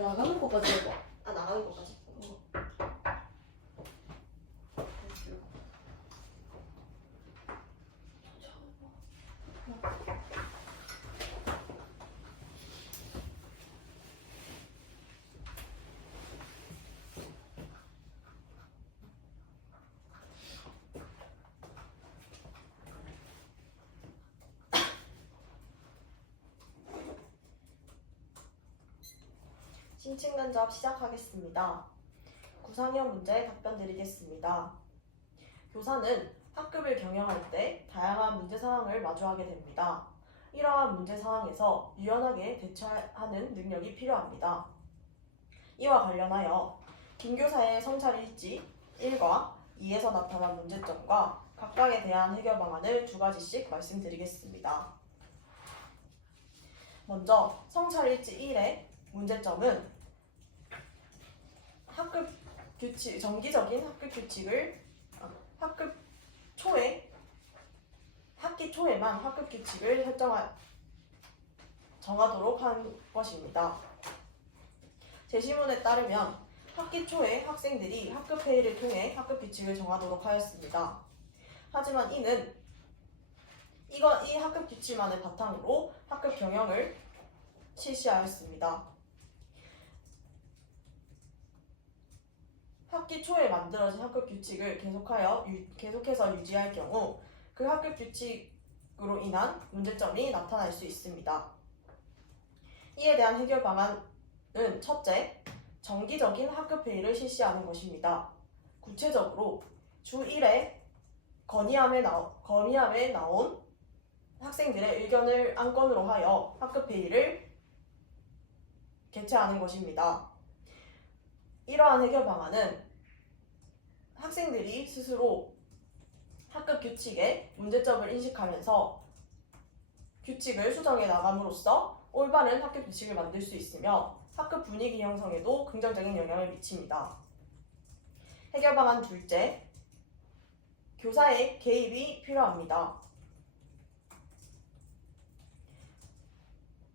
나가는 것까지 해봐. 아, 나가는 것까지? 신층 면접 시작하겠습니다. 구상형 문제 답변 드리겠습니다. 교사는 학급을 경영할 때 다양한 문제 상황을 마주하게 됩니다. 이러한 문제 상황에서 유연하게 대처하는 능력이 필요합니다. 이와 관련하여 김 교사의 성찰 일지 1과 2에서 나타난 문제점과 각각에 대한 해결 방안을 2가지씩 말씀드리겠습니다. 먼저 성찰 일지 1의 문제점은 학급 규칙, 정기적인 학급 규칙을 학기 초에만 학급 규칙을 정하도록 한 것입니다. 제시문에 따르면 학기 초에 학생들이 학급 회의를 통해 학급 규칙을 정하도록 하였습니다. 하지만 이 학급 규칙만을 바탕으로 학급 경영을 실시하였습니다. 학기 초에 만들어진 학급 규칙을 계속해서 유지할 경우 그 학급 규칙으로 인한 문제점이 나타날 수 있습니다. 이에 대한 해결 방안은 첫째, 정기적인 학급 회의를 실시하는 것입니다. 구체적으로 주 1회 건의함에 나온 학생들의 의견을 안건으로 하여 학급 회의를 개최하는 것입니다. 이러한 해결 방안은 학생들이 스스로 학급 규칙의 문제점을 인식하면서 규칙을 수정해 나감으로써 올바른 학급 규칙을 만들 수 있으며 학급 분위기 형성에도 긍정적인 영향을 미칩니다. 해결 방안 둘째, 교사의 개입이 필요합니다.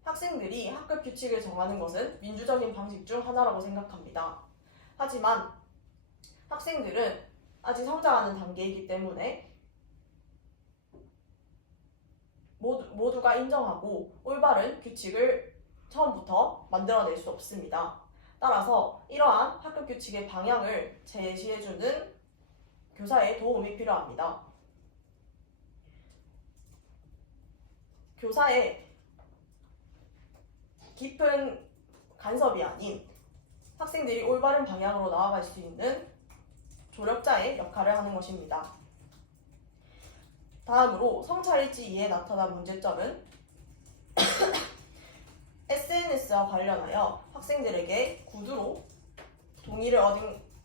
학생들이 학급 규칙을 정하는 것은 민주적인 방식 중 하나라고 생각합니다. 하지만 학생들은 아직 성장하는 단계이기 때문에 모두가 인정하고 올바른 규칙을 처음부터 만들어낼 수 없습니다. 따라서 이러한 학급 규칙의 방향을 제시해주는 교사의 도움이 필요합니다. 교사의 깊은 간섭이 아닌 학생들이 올바른 방향으로 나아갈 수 있는 조력자의 역할을 하는 것입니다. 다음으로 성찰일지 2에 나타난 문제점은 SNS와 관련하여 학생들에게 구두로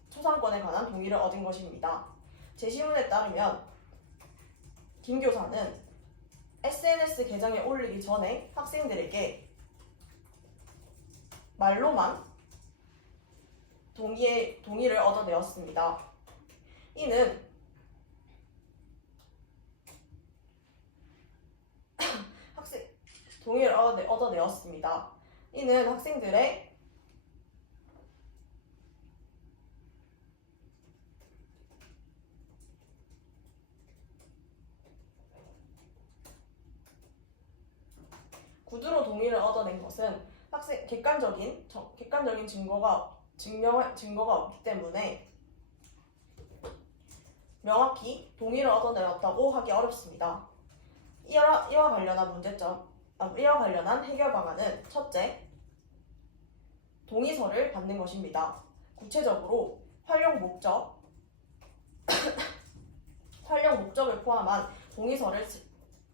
초상권에 관한 동의를 얻은 것입니다. 제시문에 따르면 김 교사는 SNS 계정에 올리기 전에 학생들에게 말로만 동의를 얻어내었습니다. 이는 동의를 얻어내었습니다. 이는 학생들의 구두로 동의를 얻어낸 것은 객관적인 증거가 없기 때문에 명확히 동의를 얻어내었다고 하기 어렵습니다. 이와 관련한 해결 방안은 첫째, 동의서를 받는 것입니다. 구체적으로 활용 목적을 포함한 동의서를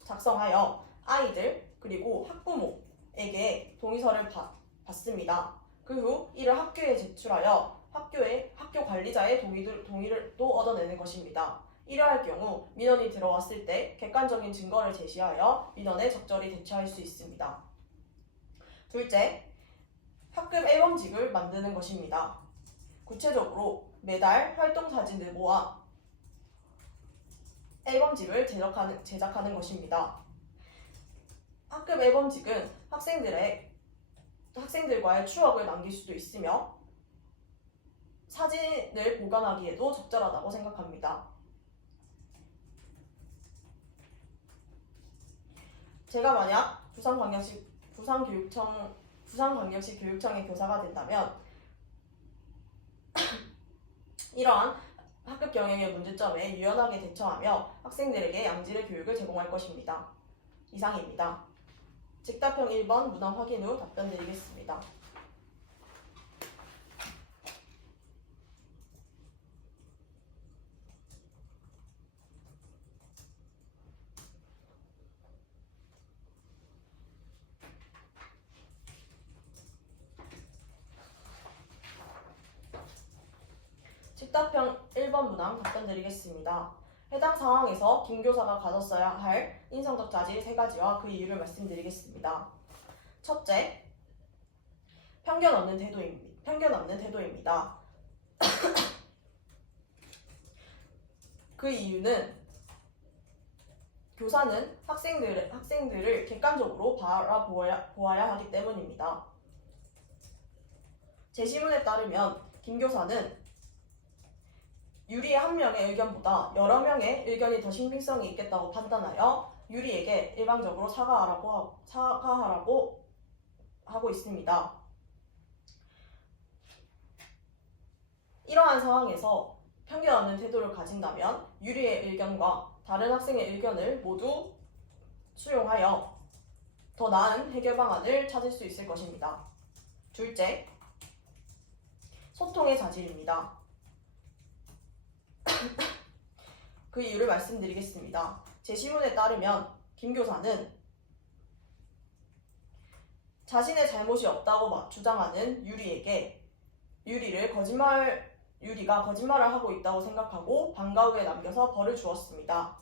작성하여 아이들 그리고 학부모에게 동의서를 받습니다. 그 후 이를 학교에 제출하여 학교 관리자의 동의를 또 얻어내는 것입니다. 이러할 경우 민원이 들어왔을 때 객관적인 증거를 제시하여 민원에 적절히 대처할 수 있습니다. 둘째, 학급 앨범집을 만드는 것입니다. 구체적으로 매달 활동 사진을 모아 앨범집을 제작하는 것입니다. 학급 앨범집은 학생들의 학생들과의 추억을 남길 수도 있으며 사진을 보관하기에도 적절하다고 생각합니다. 제가 만약 부산광역시 교육청의 교사가 된다면 이러한 학급 경영의 문제점에 유연하게 대처하며 학생들에게 양질의 교육을 제공할 것입니다. 이상입니다. 즉답형 1번 문항 확인 후 답변 드리겠습니다. 즉답형 1번 문항 답변 드리겠습니다. 해당 상황에서 김 교사가 가졌어야 할 인성적 자질 3가지와 그 이유를 말씀드리겠습니다. 첫째, 편견 없는 태도입니다. 그 이유는 교사는 학생들을 객관적으로 바라보아야 하기 때문입니다. 제시문에 따르면 김 교사는 유리의 한 명의 의견보다 여러 명의 의견이 더 신빙성이 있겠다고 판단하여 유리에게 일방적으로 사과하라고 하고 있습니다. 이러한 상황에서 편견 없는 태도를 가진다면 유리의 의견과 다른 학생의 의견을 모두 수용하여 더 나은 해결 방안을 찾을 수 있을 것입니다. 둘째, 소통의 자질입니다. 그 이유를 말씀드리겠습니다. 제시문에 따르면 김 교사는 자신의 잘못이 없다고 주장하는 유리가 거짓말을 하고 있다고 생각하고 방과 후에 남겨서 벌을 주었습니다.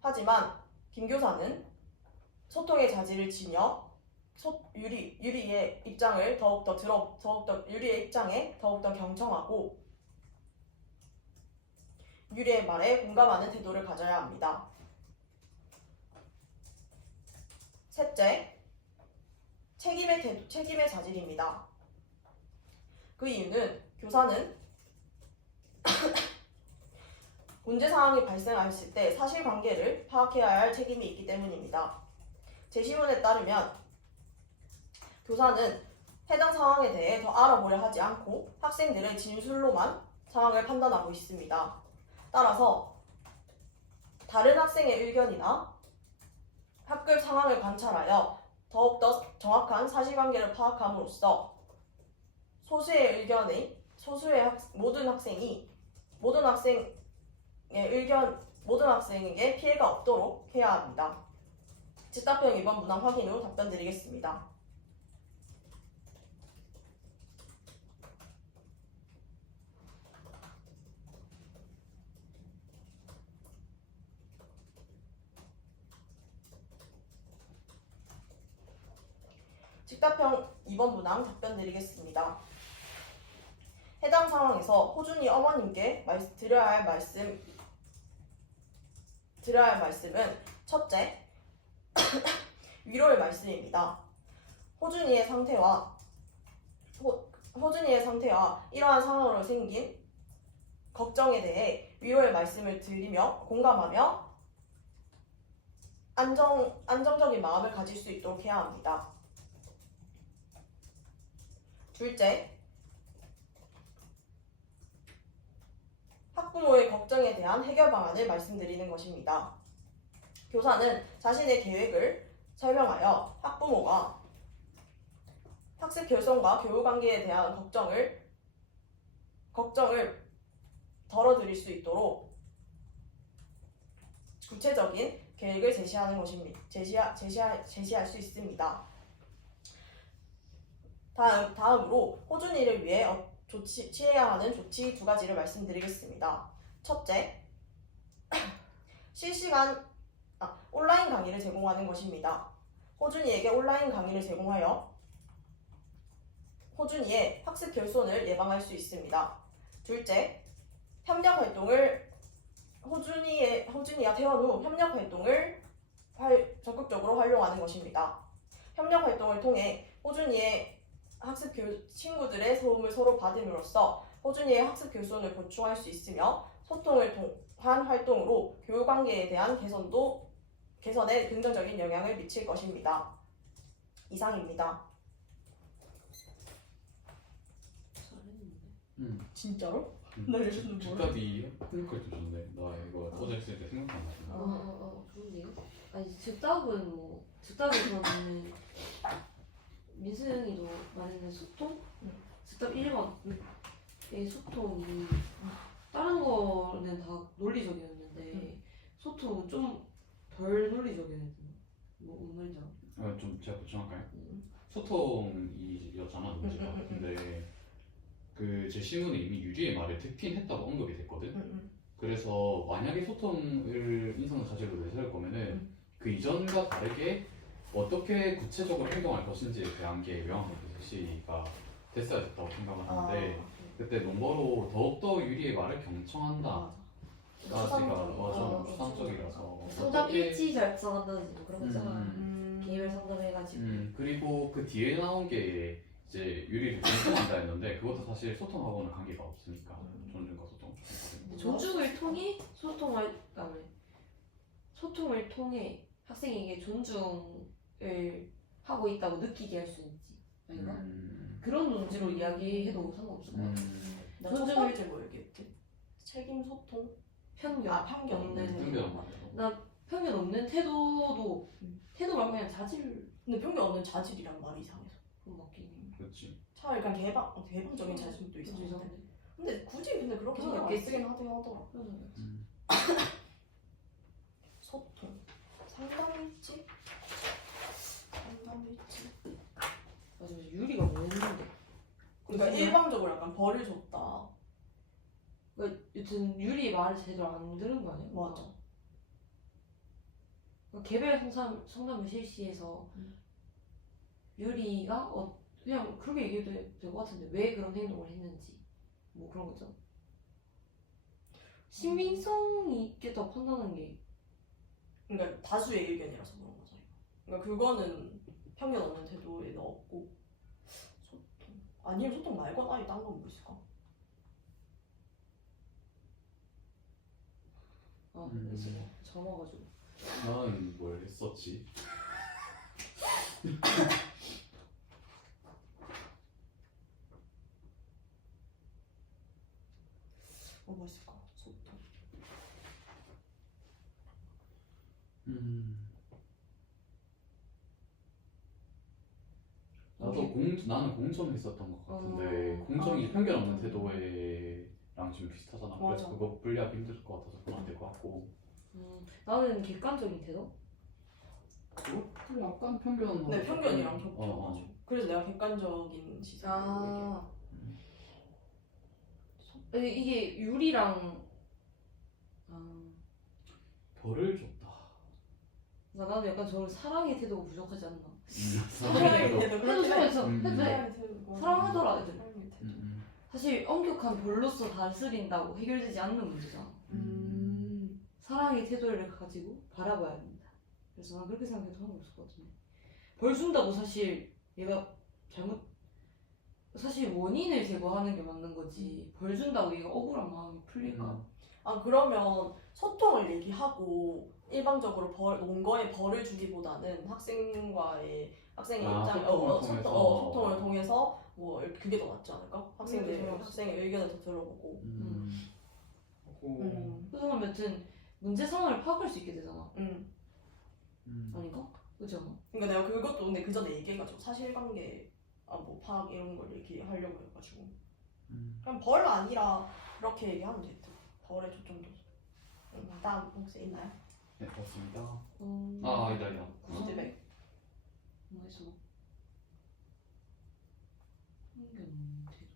하지만 김 교사는 소통의 자질을 지녀 유리의 입장에 더욱더 경청하고 유리의 말에 공감하는 태도를 가져야 합니다. 셋째, 책임의 자질입니다. 그 이유는 교사는 문제 상황이 발생했을 때 사실관계를 파악해야 할 책임이 있기 때문입니다. 제시문에 따르면 교사는 해당 상황에 대해 더 알아보려 하지 않고 학생들의 진술로만 상황을 판단하고 있습니다. 따라서 다른 학생의 의견이나 학급 상황을 관찰하여 더욱더 정확한 사실관계를 파악함으로써 모든 학생에게 피해가 없도록 해야 합니다. 즉답형 2번 문항 확인 후 답변 드리겠습니다. 즉답형 2번 문항 답변 드리겠습니다. 해당 상황에서 호준이 어머님께 드려야 할 말씀은 첫째, 위로의 말씀입니다. 호준이의 상태와 이러한 상황으로 생긴 걱정에 대해 위로의 말씀을 드리며 공감하며 안정적인 마음을 가질 수 있도록 해야 합니다. 둘째, 학부모의 걱정에 대한 해결 방안을 말씀드리는 것입니다. 교사는 자신의 계획을 설명하여 학부모가 학습 결손과 교우 관계에 대한 걱정을 덜어드릴 수 있도록 구체적인 계획을 제시할 수 있습니다. 다음으로 호준이를 위해 취해야 하는 조치 2가지를 말씀드리겠습니다. 첫째, 온라인 강의를 제공하는 것입니다. 호준이에게 온라인 강의를 제공하여 호준이의 학습 결손을 예방할 수 있습니다. 둘째, 호준이가 퇴원 후 협력 활동을 적극적으로 활용하는 것입니다. 협력 활동을 통해 호준이의 친구들의 도움을 서로 받음으로써 호준이의 학습 교수원을 보충할 수 있으며 소통을 통한 활동으로 교육 관계에 대한 개선에 긍정적인 영향을 미칠 것입니다. 이상입니다. 응. 진짜로? 나 요즘 몰라. 즉답이 클릭할 때 좋네. 나 이거 어제 했을 때 생각 안 나서. 좋은데요? 아니 즉답은 뭐 즉답에서는 민승이도 말했는 소통? 즉답 1번의 소통이 다른 거는 다 논리적이었는데 소통은 좀 덜 논리적이었는데 뭔 말인지 알아? 좀 제가 보충할까요? 소통이었잖아 문제가. 근데 그 제 신문에 이미 유리의 말을 듣긴 했다고 언급이 됐거든. 그래서 만약에 소통을 인성을 가지고 내세울 거면은 그 이전과 다르게 어떻게 구체적으로 행동할 것인지에 대한 게 명확하게 제시가 됐어야 됐다고 생각을 하는데 그때 논거로 더욱더 유리의 말을 경청한다 까지가 좀 추상적이라서 상담 일지 결정한다든지 뭐 그런 거 있잖아. 음. 개별 상담해가지고 그리고 그 뒤에 나온 게 이제 유리를 존중한다 했는데 그것도 사실 소통하고는 관계가 없으니까 존중과 소통. 존중을 통해 소통을 통해 학생에게 존중을 하고 있다고 느끼게 할 수 있지 아닌가? 그런 논지로 이야기해도 상관없을 것 같아. 나 첫 번째 뭐 얘기했지? 책임 소통? 편견 편견 없는 편견. 나 편견 없는 태도도 태도 말고 그냥 자질 근데 편견 없는 자질이란 말이 이상해서. 그런 맞긴 해. 그렇지. 차라리 그냥 개방적인 자질도 있었는데. 근데 굳이 그렇게 신경 안 쓰긴 하더라. 소통. 상담일지? 맞아 유리가 뭐 했는데 그러니까 일방적으로 약간 벌을 줬다. 그러니까 여튼 유리 말을 제대로 안 들은 거 아니야? 맞아. 그러니까 개별 상담을 실시해서 유리가 그냥 그렇게 얘기해도 될 것 같은데 왜 그런 행동을 했는지 뭐 그런 거죠. 신빙성이 있겠다고 판단하는 게 그러니까 다수의 의견이라서 그런 거죠. 그러니까 그거는 편견 없는 태도에 넣었고 소통. 아니면 소통 말고 아예 딴 건 뭐 있을까? 그래서 젊어가지고 나는 뭘 했었지? 뭐 있을까? 소통. 나는 공정했었던 것 같은데 공정이 편견 없는 태도에랑 좀 비슷하잖아. 맞아. 그래서 그거 분리하기 힘들 것 같아서 그건 안 될 것 같고. 나는 객관적인 태도? 그것도 약간 편견. 네, 편견이랑 겹쳐가지고. 그래서 내가 객관적인 시선으로 이게 유리랑 벌을 줬다. 그러니까 나도 약간 저는 사랑의 태도가 부족하지 않나. 사랑의 태도. 해도 좋아했어. 해도 돼. 사랑의 태도. 사랑하더라 애들. 사랑의 태도. 사실 엄격한 벌로서 다스린다고 해결되지 않는 문제잖아. 사랑의 태도를 가지고 바라봐야 된다. 그래서 난 그렇게 생각해도 상관없을 것 같은데 벌 준다고 사실 얘가 사실 원인을 제거하는 게 맞는 거지 벌 준다고 얘가 억울한 마음이 풀릴까? 그러면 소통을 얘기하고 일방적으로 논거에 벌을 주기보다는 학생의 입장, 소통을 통해서 뭐 그게 더 낫지 않을까? 학생의 의견을 더 들어보고. 그래서 여튼 문제 상황을 파악할 수 있게 되잖아. 아닌가? 그렇지 않아? 그러니까 내가 그것도 근데 그 전에 얘기해가지고 사실관계 뭐 파악 이런 걸 얘기하려고 해가지고 그냥 벌 아니라 그렇게 얘기하면 되겠다. 벌에 초점도. 다음 혹시 있나요? 네, 맞습니다. 아니다. 구지백. 뭐 했어? 편견 태도.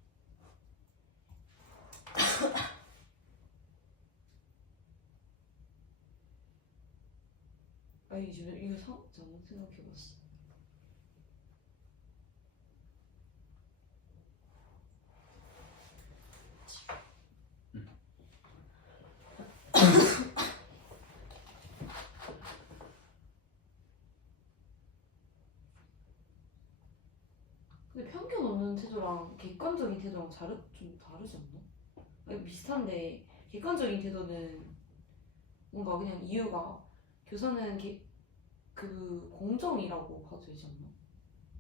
아니 지금 이거 잘못 생각해봤어. 근데 편견 없는 태도랑 객관적인 태도랑 좀 다르지 않나? 아니, 비슷한데 객관적인 태도는 뭔가 그냥 이유가 교사는 그 공정이라고 봐도 되지 않나?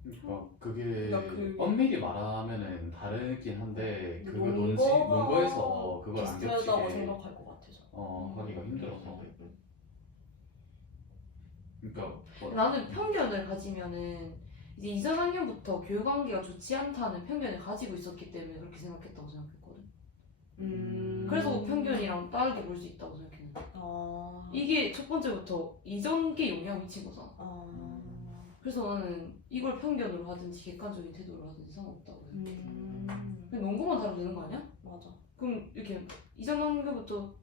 그러니까 그게 그러니까 그- 엄밀히 말하면은 다르긴 한데 그거 논거가 논거에서 그걸 안 비슷하다고 겹치게 생각할 것 같아서. 하기가 힘들어서. 그러니까 뭐, 나는 편견을 가지면은 이제 이전 학년부터 교육 관계가 좋지 않다는 편견을 가지고 있었기 때문에 그렇게 생각했다고 생각했거든. 그래서 편견이랑 다르게 볼 수 있다고 생각했는데 이게 첫 번째부터 이전 게 영향을 미친 거잖아. 그래서 나는 이걸 편견으로 하든지 객관적인 태도로 하든지 상관없다고 생각해. 근데 논거만 다루면 되는 거 아니야? 맞아. 그럼 이렇게 이전 학년부터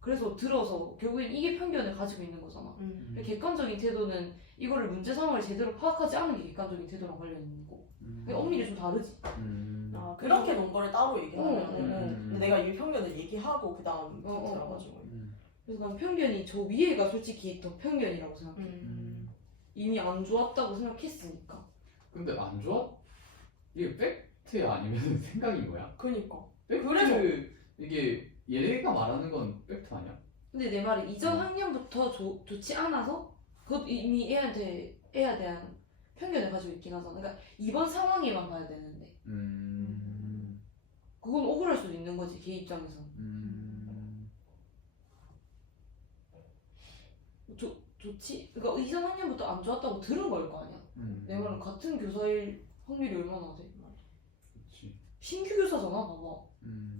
그래서 들어서 결국엔 이게 편견을 가지고 있는 거잖아. 근데 객관적인 태도는 이거를 문제 상황을 제대로 파악하지 않은 게 객관적인 태도랑 관련 있는 거고. 그러니까 엄밀히 좀 다르지. 그렇게 논거를 따로 얘기하면 음. 내가 이 편견을 얘기하고 그 다음 들어가지고. 그래서 난 편견이 저 위에가 솔직히 더 편견이라고 생각해. 이미 안 좋았다고 생각했으니까. 근데 안 좋아? 이게 팩트야 아니면 생각인 거야? 그니까. 팩트 그래서- 이게 얘가 말하는 건 팩트 아니야? 근데 내 말이 이전 학년부터 좋지 않아서 그것 이미 애에 대한 편견을 가지고 있긴 하잖아. 그러니까 이번 상황에만 봐야 되는데 그건 억울할 수도 있는 거지 걔 입장에서. 좋지? 그러니까 이전 학년부터 안 좋았다고 들은 걸 거 아니야. 내 말은 같은 교사일 확률이 얼마나 돼? 그렇지. 신규 교사잖아, 봐봐.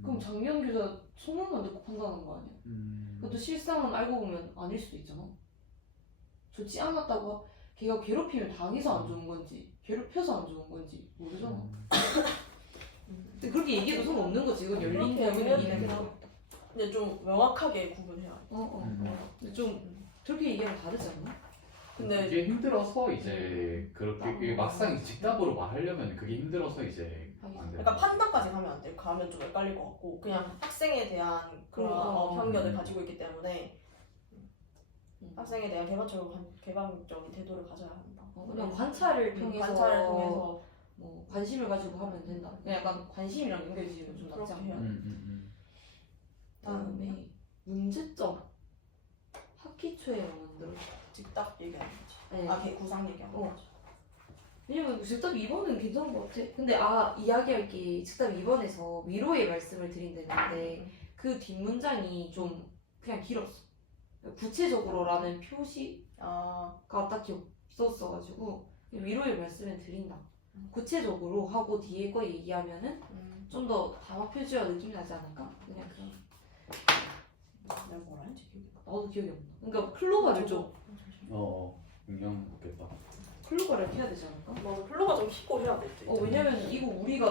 그럼 작년 교사 소문만 듣고 판단하는 거 아니야? 그것도 실상은 알고 보면 아닐 수도 있잖아. 좋지 않았다고 걔가 괴롭히면 당해서 안 좋은 건지 괴롭혀서 안 좋은 건지 모르잖아. 근데 그렇게 얘기해도 상관없는 거지. 이건 열린 그렇게 대학은 해야 얘기는 되긴 거니까. 근데 좀 명확하게 구분해야 돼. 근데 좀 그렇게 얘기하면 다르지 않나? 근데 그게 힘들어서 이제 그렇게 막상 이제 직답으로 말하려면 그게 힘들어서 이제 안 돼. 그러니까 판단까지 가면 안 돼. 가면 좀 헷갈릴 것 같고 그냥 학생에 대한 그런 편견을 가지고 있기 때문에 학생에 대한 개방적인 태도를 가져야 한다. 그냥 관찰을 통해서 관찰을 통해서 뭐 관심을 가지고 하면 된다. 그냥 약간 관심이랑 연결지으면 좀 낫지 그렇게 않나? 해야 돼. 다음에 문제점. 학기 초에 만들어. 즉답 얘기하는 거지. 네. 걔 구상 얘기하는 거지. 왜냐면 즉답 2번은 괜찮은 것 같아. 근데 이야기할 게 즉답 2번에서 위로의 말씀을 드린다는데 그 뒷문장이 좀 그냥 길었어. 구체적으로라는 표시가 딱히 없었어가지고 위로의 말씀을 드린다. 구체적으로 하고 뒤에 거 얘기하면은 좀 더 담화 표시와 느낌이 나지 않을까? 그냥 그런. 내가 뭐라 했지 기억이 안 나. 나도 기억이 안 나. 그러니까 클로바를 좀 영향 없겠다. 클로바를 해야 되지 않을까? 맞아. 플로가 좀 킥고 해야 될 듯. 왜냐면 이거 우리가